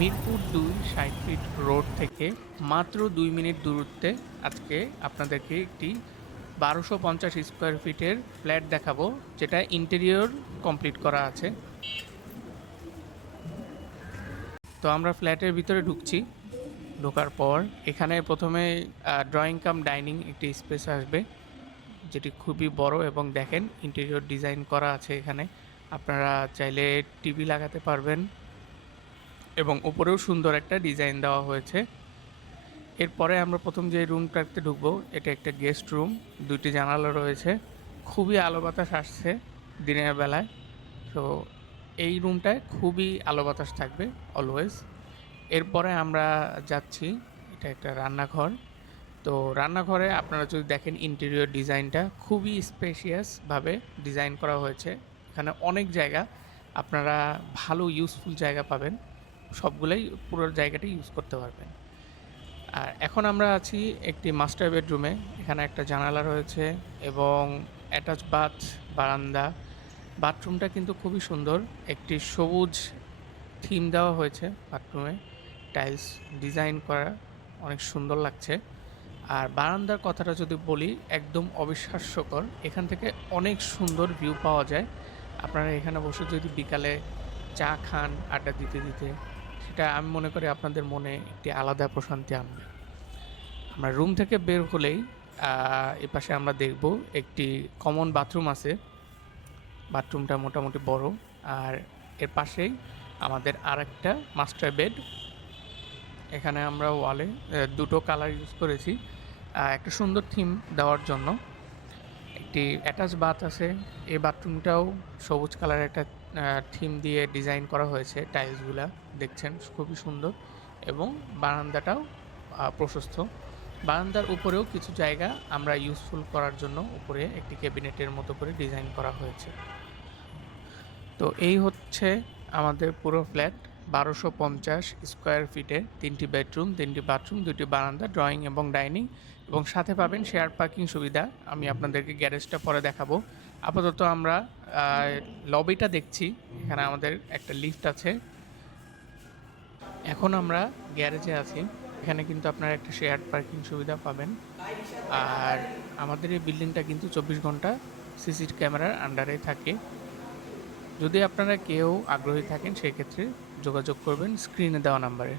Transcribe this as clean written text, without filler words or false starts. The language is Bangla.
মিরপুর ২ ৬০ ফিট রোড থেকে মাত্র ২ মিনিট দূরত্বে আজকে আপনাদেরকে একটি ১২৫০ স্কোয়ার ফিটের ফ্ল্যাট দেখাবো, যেটা ইন্টেরিয়র কমপ্লিট করা আছে। তো আমরা ফ্ল্যাটের ভিতরে ঢুকছি। ঢোকার পর এখানে প্রথমে ড্রয়িং কাম ডাইনিং একটি স্পেস আসবে, যেটি খুবই বড় এবং দেখেন ইন্টেরিয়র ডিজাইন করা আছে। এখানে আপনারা চাইলে টিভি লাগাতে পারবেন এবং উপরেও সুন্দর একটা ডিজাইন দেওয়া হয়েছে। এরপরে আমরা প্রথম যে রুমটাতে ঢুকবো, এটা একটা গেস্ট রুম। ২টি জানালা রয়েছে, খুবই আলো বাতাস আসছে দিনের বেলায়। তো এই রুমটায় খুবই আলো বাতাস থাকবে অলওয়েজ। এরপরে আমরা যাচ্ছি, এটা একটা রান্নাঘর। তো রান্নাঘরে আপনারা যদি দেখেন ইন্টেরিয়র ডিজাইনটা খুবই স্পেশিয়াসভাবে ডিজাইন করা হয়েছে। এখানে অনেক জায়গা, আপনারা ভালো ইউজফুল জায়গা পাবেন, সবগুলোই পুরো জায়গাটা ইউজ করতে পারবেন। আর এখন আমরা আছি একটি মাস্টার বেডরুমে। এখানে একটা জানালা রয়েছে এবং অ্যাটাচ বাথ, বারান্দা। বাথরুমটা কিন্তু খুবই সুন্দর, একটি সবুজ থিম দেওয়া হয়েছে বাথরুমে, টাইলস ডিজাইন করা, অনেক সুন্দর লাগছে। আর বারান্দার কথাটা যদি বলি, একদম অবিশ্বাস্যকর। এখান থেকে অনেক সুন্দর ভিউ পাওয়া যায়। আপনারা এখানে বসে যদি বিকালে চা খান আড্ডা দিতে দিতে, সেটা আমি মনে করি আপনাদের মনে একটি আলাদা প্রশান্তি আনবে। আমরা রুম থেকে বের হলেই এপাশে আমরা দেখব একটি কমন বাথরুম আছে। বাথরুমটা মোটামুটি বড়। আর এর পাশেই আমাদের আরেকটা মাস্টার বেড। এখানে আমরা ওয়ালে দুটো কালার ইউজ করেছি একটা সুন্দর থিম দেওয়ার জন্য। একটি অ্যাটাচ বাথ আছে। এই বাথরুমটাও সবুজ কালারের একটা থিম দিয়ে ডিজাইন করা হয়েছে। টাইলসগুলা দেখছেন খুবই সুন্দর এবং বারান্দাটাও প্রশস্ত। বারান্দার উপরেও কিছু জায়গা আমরা ইউজফুল করার জন্য উপরে একটি ক্যাবিনেটের মতো করে ডিজাইন করা হয়েছে। তো এই হচ্ছে আমাদের পুরো ফ্ল্যাট, ১২৫০ স্কোয়ার ফিটে, ৩টি বেডরুম, ৩টি বাথরুম, ২টি বারান্দা, ড্রয়িং এবং ডাইনিং, এবং সাথে পাবেন শেয়ার পার্কিং সুবিধা। আমি আপনাদেরকে গ্যারেজটা পরে দেখাবো। আপাতত আমরা লবিটা দেখছি। এখানে আমাদের একটা লিফট আছে। এখন আমরা গ্যারেজে আছি। এখানে কিন্তু আপনারা একটা শেয়ার পার্কিং সুবিধা পাবেন। আর আমাদের এই বিল্ডিংটা কিন্তু ২৪ ঘন্টা সিসি ক্যামেরার আন্ডারে থাকে। যদি আপনারা কেউ আগ্রহী থাকেন, সেক্ষেত্রে যোগাযোগ করবেন স্ক্রিনে দেওয়া নাম্বারে।